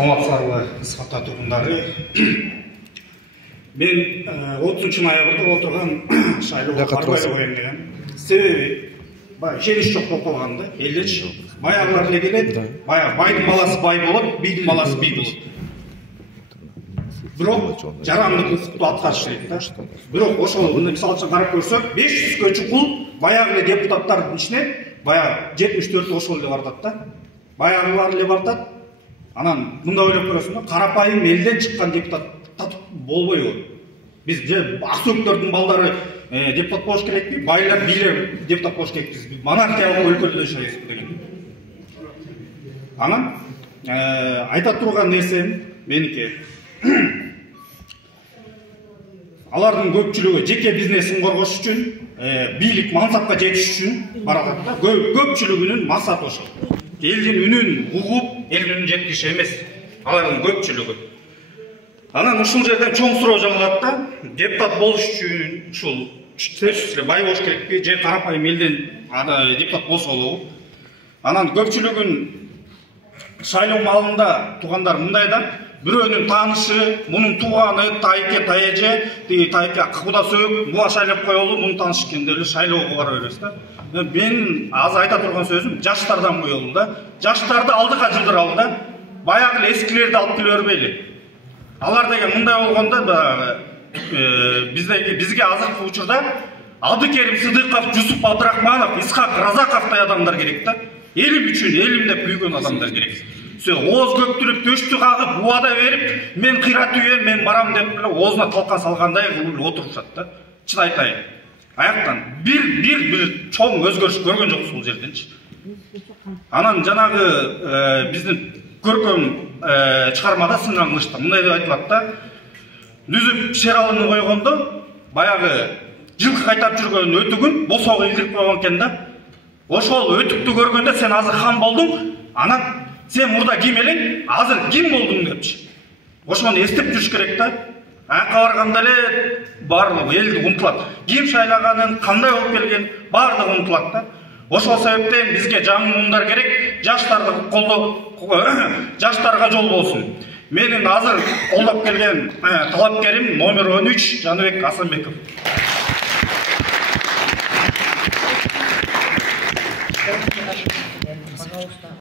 Саламатсыздарбы, Ысқақта тұрғындары. Мен 30 ноябрда отырған шайлауға барбай қойын. Себебі, жеңіс жоқ болып қалғанда, елдеш, баяғылар не келеді, байдың баласы бай болып, бидің баласы би болып. Бірақ жарамды құқықты атқаршы. Бірақ ошол мысал үшін қарап көрсек, 500-ге чукул баяғылы депутаттардың ішінен, баяғы 74 ошол деп артады. Баяғылар деп артады. Анан мында ойлап көрөсүң да, карапайым элден чыккан депутат болбой ол. Биз аксөктөрдүн балдары депутат болуш керекпи? Байлар, бийлер депутат болуш керекпи? Биз монархиялык өлкөдө жашайбыз деген. Анан айта турган нерсем меники. Алардын көпчүлүгү жеке бизнесин коргош үчүн, бийлик мансапка жетиш үчүн барат да. Көпчүлүгүнүн максаты ошол. Элдин үнүн угуп, элдин үнүн жеткиш эмес. Алардын көпчүлүгү. Анан ушул жерден чоң суроо жагылат да, депутат болуш үчүн ушул сөзсүз бай болуш керекпи, же карапайым элден депутат болсо болобу? Анан көпчүлүгүн шайлоо маалында туугандар мындай да, бирөөнүн таанышы, мунун тууганы, тайке, тайэже, тайке куда сөөп, буга шайлап коелу, мунун таанышы экен деп эле шайлоого бара беребиз да. Мен аз айта турган сөзүм жаштардан коелу да. Жаштарды алдыга жылдыралы да. Баягы эскилерди алып келе бербейли. Алар деген мындай болгондо бизге азыркы учурда Абдыкерим Сыдыков, Жусуп Абдрахманов, Исхак Разаковтай адамдар керек да. Элим үчүн элим деп күйгөн адамдар керек. Ооз көптүрүп, төштү кагып, убада берип, мен кыйрат үйөм, мен барам деп эле оозуна талкан салгандай кылып отурушат да. Чын айтайын. Аяктан бир чоң өзгөрүш көргөн жоксуз бул жерденчи. Анан жанагы биздин көркөм чыгармада сынган кылычта мындай деп айтылат да. Нүзүп шералыны койгондо баягы жылкы кайтап жүргөн өтүгүн босоого илдирип койгон экен да. Ошол өтүктү көргөндө сен азыр хан болдуң, анан сен мурда ким элең, азыр ким болдуң депчи. Ошону эстеп жүрүш керек да. Аяққа барганда эле барлыгы элди унутулат. Ким шайлаганын, кандай болуп келген, барлыгы унутулат да. Ошол себептен бизге жаңы муундар керек, жаштарды колдоо, жаштарга жол болсун. Менин азыр колдоп келген талапкерим номер 13 Жаныбек Асанбеков.